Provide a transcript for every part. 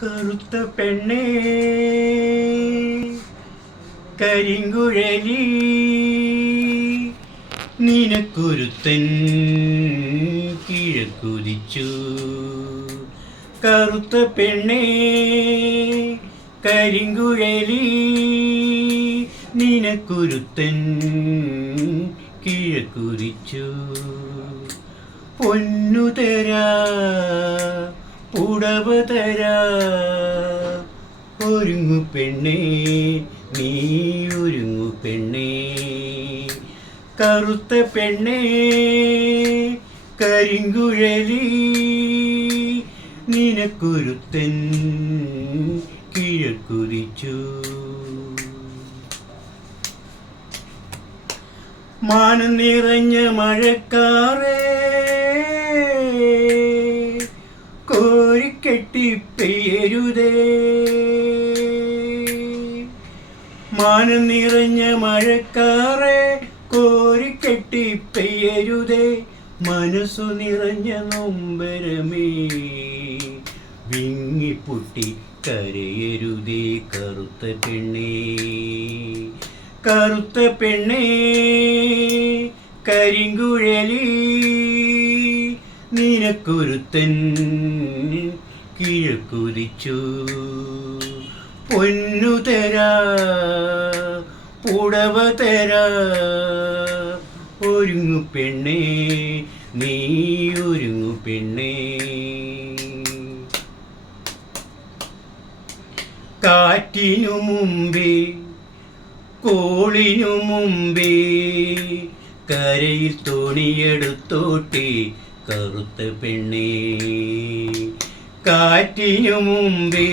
കറുത്ത പെണ്ണേ കരിങ്കുഴലി നിനക്കൊരുത്തൻ കിഴക്കുതിച്ചു. കറുത്ത പെണ്ണേ കരിങ്കുഴലി നിനക്കൊരുത്തൻ കിഴക്കുതിച്ചു. പൊന്നു തരാ പുടവ തരാ ഒരുങ്ങു പെണ്ണേ നീ ഒരുങ്ങു പെണ്ണേ. കറുത്ത പെണ്ണേ കരിങ്കുഴലി നിനക്കൊരുത്തൻ കിഴക്കുതിച്ചു. മാനം നിറഞ്ഞ മഴക്കാറേ കോരിക്കെട്ടി പെയ്യരുതേ. മാനം നിറഞ്ഞ മഴക്കാറേ കോരിക്കെട്ടി പെയ്യരുതേ. മനസ്സു നിറഞ്ഞ നൊമ്പരമേ വിങ്ങിപ്പൊട്ടി കരയരുതേ. കറുത്ത പെണ്ണേ കറുത്ത പെണ്ണേ കരിങ്കുഴലി നിനക്കൊരുത്തൻ കിഴക്കുതിച്ചു. പൊന്നു തരാ പുടവ തരാ ഒരുങ്ങു പെണ്ണേ നീ ഒരുങ്ങു പെണ്ണേ. കാറ്റിനു മുമ്പേ കോളിനു മുമ്പേ കരയിൽ തോണിയെടുത്തോട്ടെ കറുത്ത പെണ്ണേ. കാറ്റിനു മുമ്പേ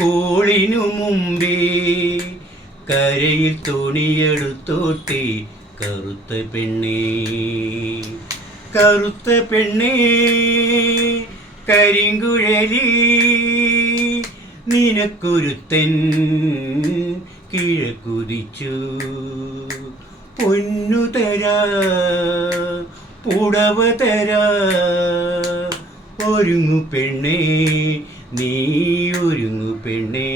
കോളിനു മുമ്പേ കരയിൽ തോണിയെടുത്തോട്ടെ കറുത്ത പെണ്ണേ. കറുത്ത പെണ്ണേ കരിങ്കുഴലി നിനക്കൊരുത്തൻ കിഴക്കുതിച്ചു. പൊന്നു തരാ പുടവ തരാ ഒരുങ്ങു പെണ്ണേ നീ ഒരുങ്ങു പെണ്ണേ.